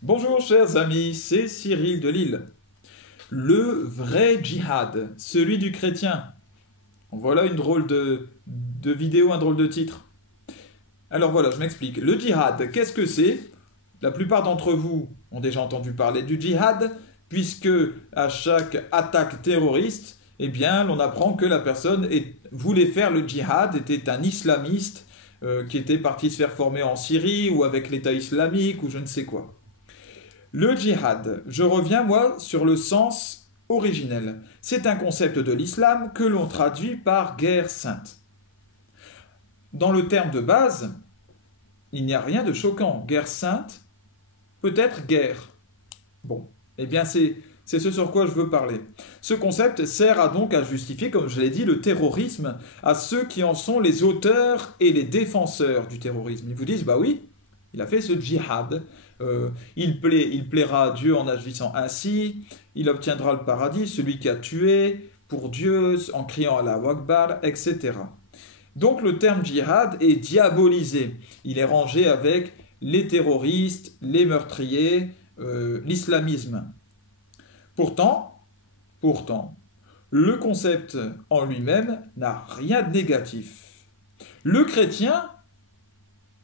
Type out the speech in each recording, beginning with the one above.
Bonjour chers amis, c'est Cyril de Lille. Le vrai djihad, celui du chrétien. Voilà une drôle de vidéo, un drôle de titre. Alors voilà, je m'explique. Le djihad, qu'est-ce que c'est? La plupart d'entre vous ont déjà entendu parler du djihad, puisque à chaque attaque terroriste, eh bien, l'on apprend que la personne voulait faire le djihad, était un islamiste qui était parti se faire former en Syrie ou avec l'État islamique ou je ne sais quoi. Le djihad, je reviens moi sur le sens originel. C'est un concept de l'islam que l'on traduit par guerre sainte. Dans le terme de base, il n'y a rien de choquant. Guerre sainte, peut-être guerre. Bon, eh bien c'est ce sur quoi je veux parler. Ce concept sert donc à justifier, comme je l'ai dit, le terrorisme à ceux qui en sont les auteurs et les défenseur du terrorisme. Ils vous disent, bah oui, il a fait ce djihad, il plaira à Dieu en agissant ainsi, il obtiendra le paradis, celui qui a tué pour Dieu en criant Allahu Akbar, etc. Donc le terme djihad est diabolisé. Il est rangé avec les terroristes, les meurtriers, l'islamisme. Pourtant, le concept en lui-même n'a rien de négatif. Le chrétien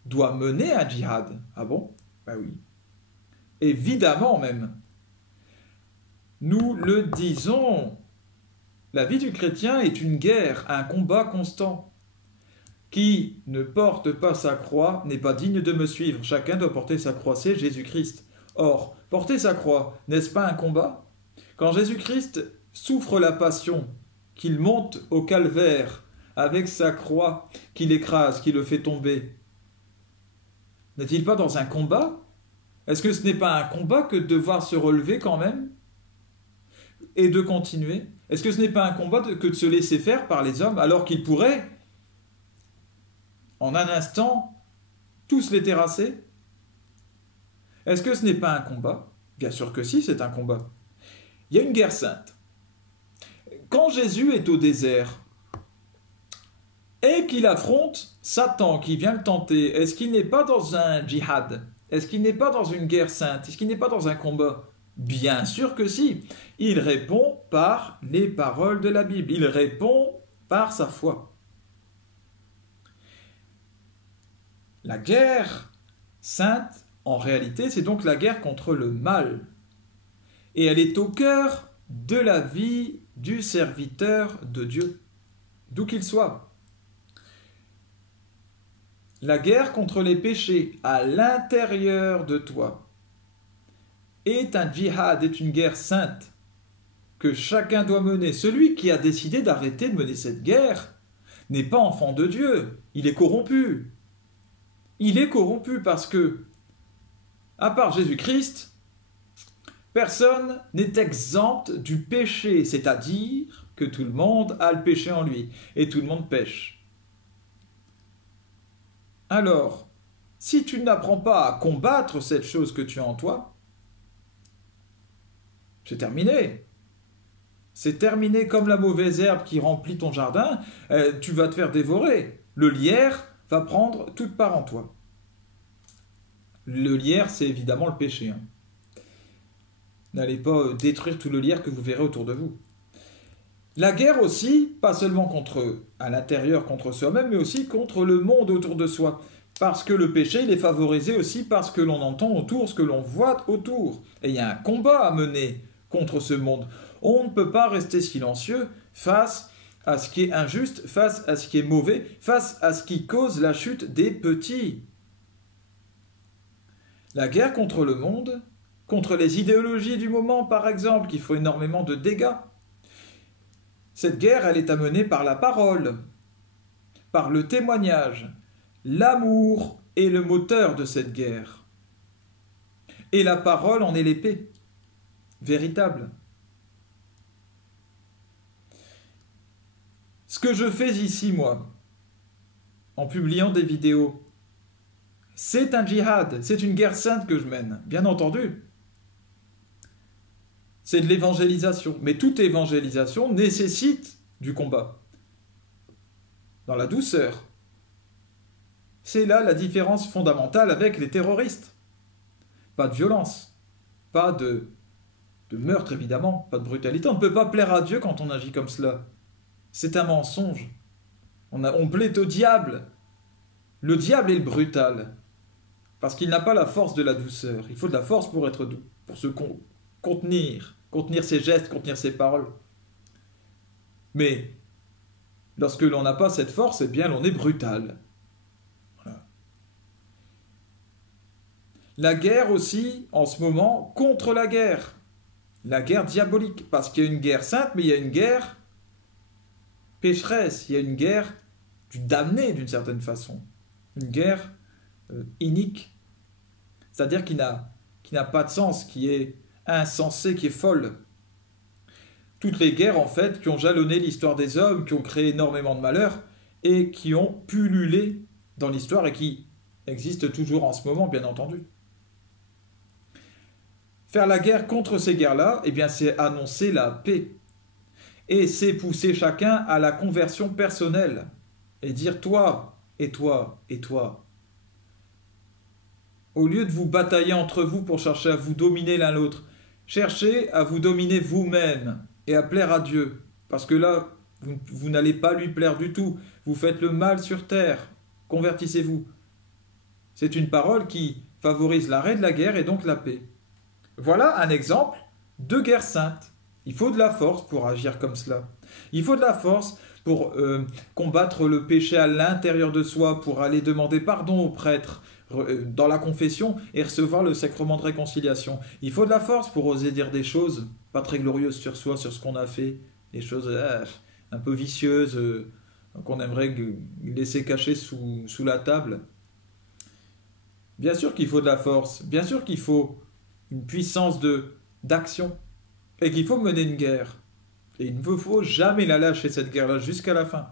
doit mener un djihad. Ah bon? Ben oui. Évidemment même. Nous le disons. La vie du chrétien est une guerre, un combat constant. Qui ne porte pas sa croix n'est pas digne de me suivre. Chacun doit porter sa croix, c'est Jésus-Christ. Or, porter sa croix, n'est-ce pas un combat? Quand Jésus-Christ souffre la passion, qu'il monte au calvaire avec sa croix, qu'il écrase, qui le fait tomber, n'est-il pas dans un combat? Est-ce que ce n'est pas un combat que de devoir se relever quand même et de continuer? Est-ce que ce n'est pas un combat que de se laisser faire par les hommes alors qu'ils pourraient, en un instant, tous les terrasser? Est-ce que ce n'est pas un combat? Bien sûr que si, c'est un combat. Il y a une guerre sainte. Quand Jésus est au désert et qu'il affronte Satan qui vient le tenter, est-ce qu'il n'est pas dans un djihad? Est-ce qu'il n'est pas dans une guerre sainte? Est-ce qu'il n'est pas dans un combat? Bien sûr que si. Il répond par les paroles de la Bible. Il répond par sa foi. La guerre sainte, en réalité, c'est donc la guerre contre le mal. Et elle est au cœur de la vie du serviteur de Dieu, d'où qu'il soit. La guerre contre les péchés à l'intérieur de toi est un djihad, est une guerre sainte que chacun doit mener. Celui qui a décidé d'arrêter de mener cette guerre n'est pas enfant de Dieu, il est corrompu. Il est corrompu parce que, à part Jésus-Christ, personne n'est exempt du péché, c'est-à-dire que tout le monde a le péché en lui et tout le monde pêche. Alors, si tu n'apprends pas à combattre cette chose que tu as en toi, c'est terminé. C'est terminé comme la mauvaise herbe qui remplit ton jardin, tu vas te faire dévorer. Le lierre va prendre toute part en toi. Le lierre, c'est évidemment le péché. N'allez pas détruire tout le lierre que vous verrez autour de vous. La guerre aussi, pas seulement à l'intérieur contre soi-même, mais aussi contre le monde autour de soi. Parce que le péché, il est favorisé aussi par ce que l'on entend autour, ce que l'on voit autour. Et il y a un combat à mener contre ce monde. On ne peut pas rester silencieux face à ce qui est injuste, face à ce qui est mauvais, face à ce qui cause la chute des petits. La guerre contre le monde, contre les idéologies du moment par exemple, qui font énormément de dégâts. Cette guerre, elle est amenée par la parole, par le témoignage. L'amour est le moteur de cette guerre. Et la parole en est l'épée, véritable. Ce que je fais ici, moi, en publiant des vidéos, c'est un djihad, c'est une guerre sainte que je mène, bien entendu. C'est de l'évangélisation. Mais toute évangélisation nécessite du combat. Dans la douceur. C'est là la différence fondamentale avec les terroristes. pas de violence, pas de meurtre évidemment, pas de brutalité. On ne peut pas plaire à Dieu quand on agit comme cela. C'est un mensonge. On plaît au diable. Le diable est le brutal. Parce qu'il n'a pas la force de la douceur. Il faut de la force pour être doux, pour se contenir ses gestes, contenir ses paroles. Mais lorsque l'on n'a pas cette force, eh bien l'on est brutal. Voilà. La guerre aussi, en ce moment, contre la guerre. La guerre diabolique. Parce qu'il y a une guerre sainte, mais il y a une guerre pécheresse. Il y a une guerre du damné d'une certaine façon. Une guerre inique. C'est-à-dire qui n'a pas de sens, qui est insensée, qui est folle. Toutes les guerres, en fait, qui ont jalonné l'histoire des hommes, qui ont créé énormément de malheurs et qui ont pullulé dans l'histoire et qui existent toujours en ce moment, bien entendu. Faire la guerre contre ces guerres-là, eh bien, c'est annoncer la paix. Et c'est pousser chacun à la conversion personnelle. Et dire toi, et toi, et toi. Au lieu de vous batailler entre vous pour chercher à vous dominer l'un l'autre, cherchez à vous dominer vous-même et à plaire à Dieu. Parce que là, vous n'allez pas lui plaire du tout. Vous faites le mal sur terre. Convertissez-vous. C'est une parole qui favorise l'arrêt de la guerre et donc la paix. Voilà un exemple de guerre sainte. Il faut de la force pour agir comme cela. Il faut de la force pour combattre le péché à l'intérieur de soi, pour aller demander pardon au prêtre dans la confession et recevoir le sacrement de réconciliation. Il faut de la force pour oser dire des choses pas très glorieuses sur soi, sur ce qu'on a fait, des choses un peu vicieuses qu'on aimerait laisser cacher sous la table. Bien sûr qu'il faut de la force, bien sûr qu'il faut une puissance d'action et qu'il faut mener une guerre. Et il ne faut jamais la lâcher, cette guerre-là, jusqu'à la fin.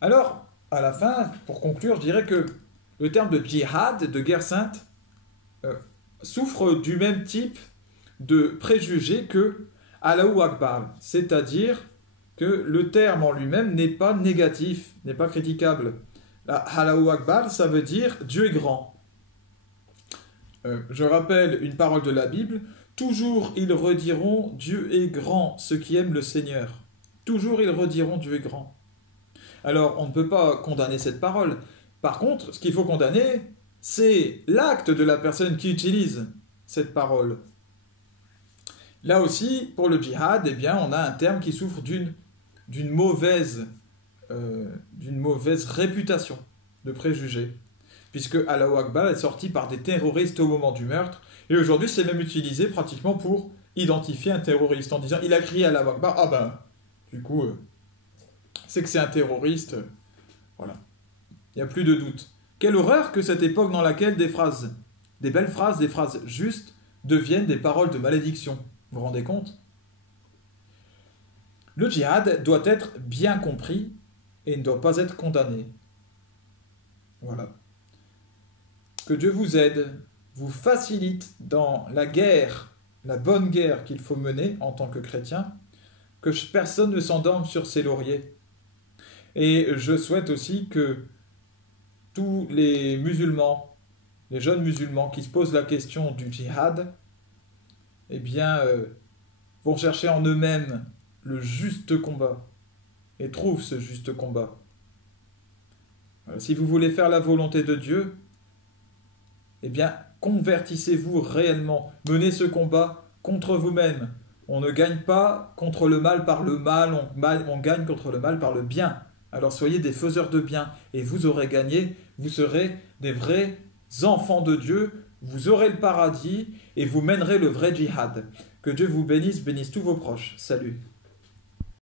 Alors, à la fin, pour conclure, je dirais que le terme de djihad, de guerre sainte, souffre du même type de préjugés que Allahu Akbar. C'est-à-dire que le terme en lui-même n'est pas négatif, n'est pas critiquable. Allahu Akbar, ça veut dire Dieu est grand. Je rappelle une parole de la Bible. Toujours ils rediront Dieu est grand, ceux qui aiment le Seigneur. Toujours ils rediront Dieu est grand. Alors on ne peut pas condamner cette parole. Par contre, ce qu'il faut condamner, c'est l'acte de la personne qui utilise cette parole. Là aussi, pour le djihad, eh bien, on a un terme qui souffre d'une mauvaise réputation, de préjugés. Puisque Allahu Akbar est sorti par des terroristes au moment du meurtre, et aujourd'hui c'est même utilisé pratiquement pour identifier un terroriste, en disant il a crié Allahu Akbar, ah ben, du coup, c'est que c'est un terroriste, voilà. Il n'y a plus de doute. Quelle horreur que cette époque dans laquelle des belles phrases, des phrases justes, deviennent des paroles de malédiction. Vous vous rendez compte? Le djihad doit être bien compris et ne doit pas être condamné. Voilà. Que Dieu vous aide, vous facilite dans la guerre, la bonne guerre qu'il faut mener en tant que chrétien, que personne ne s'endorme sur ses lauriers. Et je souhaite aussi que tous les musulmans, les jeunes musulmans qui se posent la question du djihad, eh bien, vont chercher en eux-mêmes le juste combat et trouvent ce juste combat. Si vous voulez faire la volonté de Dieu, eh bien, convertissez-vous réellement. Menez ce combat contre vous-même. On ne gagne pas contre le mal par le mal, on gagne contre le mal par le bien. Alors soyez des faiseurs de bien et vous aurez gagné, vous serez des vrais enfants de Dieu, vous aurez le paradis et vous mènerez le vrai djihad. Que Dieu vous bénisse, bénisse tous vos proches. Salut.